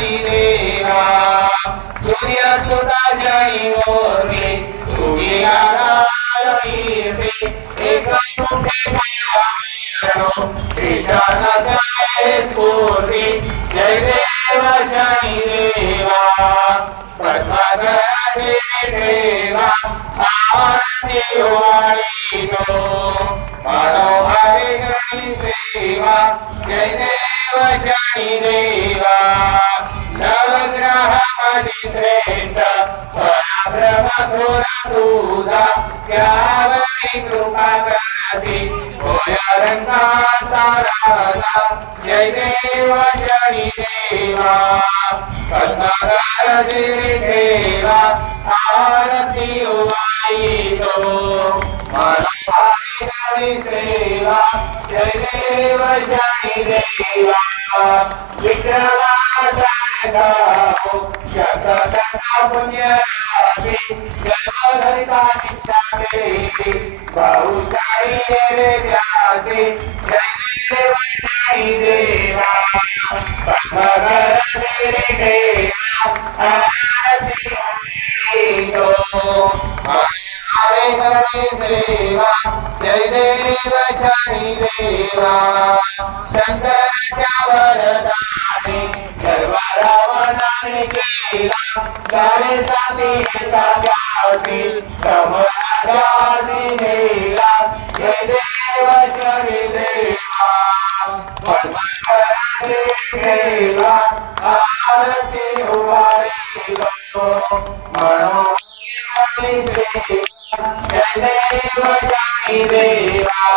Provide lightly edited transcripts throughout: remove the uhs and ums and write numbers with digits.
जाणी देवा सूर्य सुता जणी मोरली तुझी आधार वीरते एक मुठे ईशान जय स्फूर्ती जय देव जणी देवा पद्माधर देवा आरती ओवाळी तो मानव हरे गणी सेवा जय देव जणी देवा नवग्रह मधी श्रेष्ठ पराक्रम थोर तुझा त्यावरी कृपा करती होय रंगाचा राजा जय देव जणी देवा पद्माधर देवा आरती ओवाळी तो मानव हरे गणी सेवा जय देव जणी देवा विक्रमाचार्य शतकथा पुण्यराशी जन्मधरिता शिक्षा देवी बहुचारी व्यासी जय देव जणी देवा पद्मधर देवा आरती ओवाळी तो हरे हरे सेवा जय देव जणी देवा शंकराच्या वरदाने सर्व रावणाने केला सारे साथी एकाची कमळाची नेला जय देव जणी देवा पद्मधर देवा आरती ओवाळी तो मनोहरी सेवा जय देव जणी देवा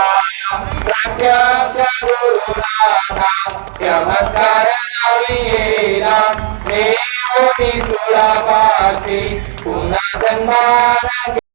प्रत्यक्ष गुरुनाथा चमत्कार लावलीला देवनी सुळापाशी पुन्हा सन्मान